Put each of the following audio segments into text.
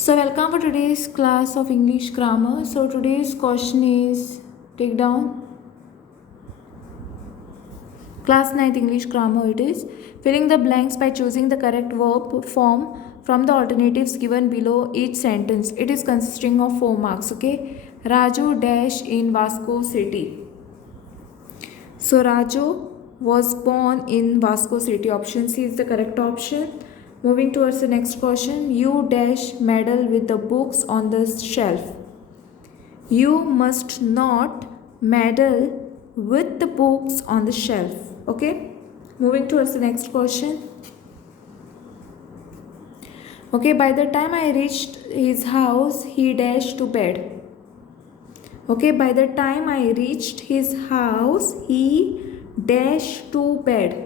So welcome for today's class of English grammar. So today's question is, take down, class 9th English grammar it is. Filling the blanks by choosing the correct verb form from the alternatives given below each sentence. It is consisting of 4 marks. Okay. Raju dash in Vasco City. So Raju was born in Vasco City. Option C is the correct option. Moving towards the next question. You dash meddle with the books on the shelf. You must not meddle with the books on the shelf. Okay. Moving towards the next question. Okay, by the time I reached his house, he dashed to bed. Okay, by the time I reached his house, he dashed to bed.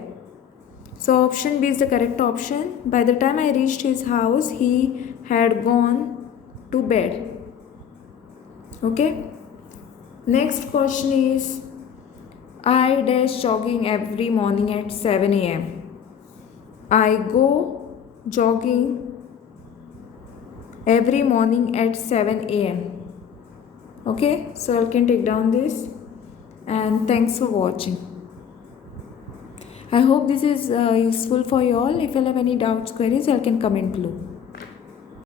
So option B is the correct option. By the time I reached his house, he had gone to bed. Okay. Next question is, I dash jogging every morning at 7 a.m. I go jogging every morning at 7 a.m. Okay, so I can take down this, and thanks for watching. I hope this is useful for you all. If you have any doubts, queries, you can comment below.